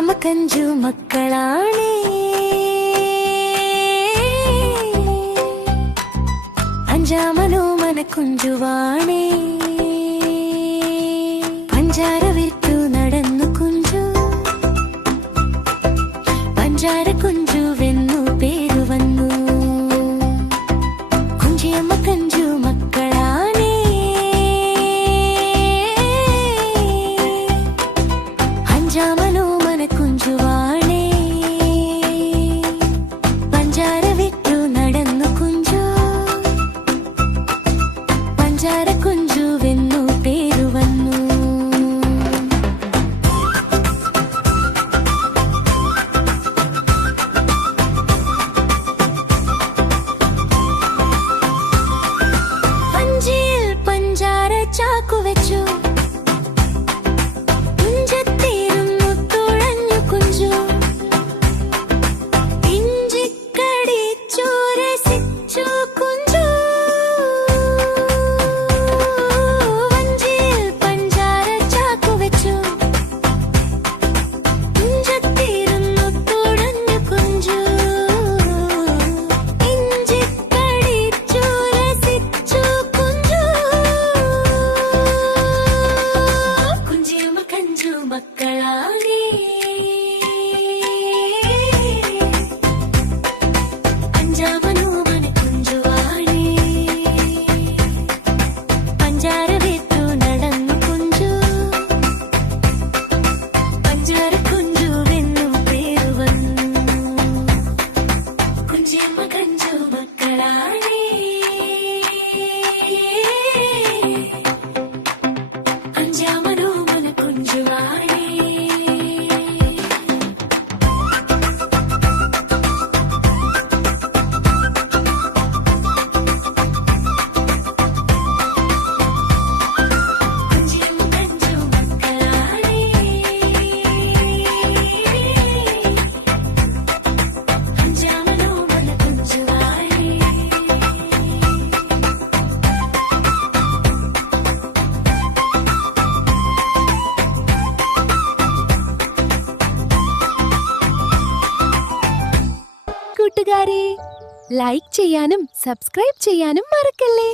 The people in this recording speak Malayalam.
കുഞ്ചിയമ്മ കഞ്ചു മക്കളാണേ, അഞ്ചാമനോ മന കുഞ്ചുവാണേ. പഞ്ചാര വിറ്റു നടന്നു കുഞ്ചു, പഞ്ചാര കുഞ്ചുവെന്നു പേരു വന്നു. കുഞ്ചിയമ്മ കഞ്ചു മക്കളാണേ, അഞ്ചാമനോ മന കുഞ്ചുവാണേ. പഞ്ചാര വിറ്റു നടന്നു കുഞ്ചു, പഞ്ചാര കുഞ്ചുവെന്നു പേരു വന്നു. പഞ്ചിയിൽ പഞ്ചാര ചാക്കു വെച്ചു, തുഞ്ചത്തിരുന്നു തുഴഞ്ഞു കുഞ്ചു. ഇഞ്ചിക്കടിച്ചു രസിച്ചു കുഞ്ചു. വഞ്ചിയിൽ പഞ്ചാര ചാക്കു വെച്ചു, തുഞ്ചത്തിരുന്നു തുഴഞ്ഞു കുഞ്ചു. ഇഞ്ചിക്കടിച്ചു രസിച്ചു കുഞ്ചു. കുഞ്ചിയമ്മ കഞ്ചു മക്കളാണേ, അഞ്ചാമനോ മന കുഞ്ചുവാണേ. പഞ്ചാര വിറ്റു നടന്നു കുഞ്ചു, പഞ്ചാര കുഞ്ചുവെന്നു പേരു വന്നു. കുഞ്ചിയമ്മ കഞ്ചു മക്കളാണേ, അഞ്ചാമനോ മന കുഞ്ചുവാണേ. കുഞ്ചിയമ്മ കഞ്ചു മക്കളാണേ, അഞ്ചാമനോ മന കുഞ്ചുവാണേ. കൂട്ടുകാരെ, ലൈക്ക് ചെയ്യാനും സബ്സ്ക്രൈബ് ചെയ്യാനും മറക്കല്ലേ.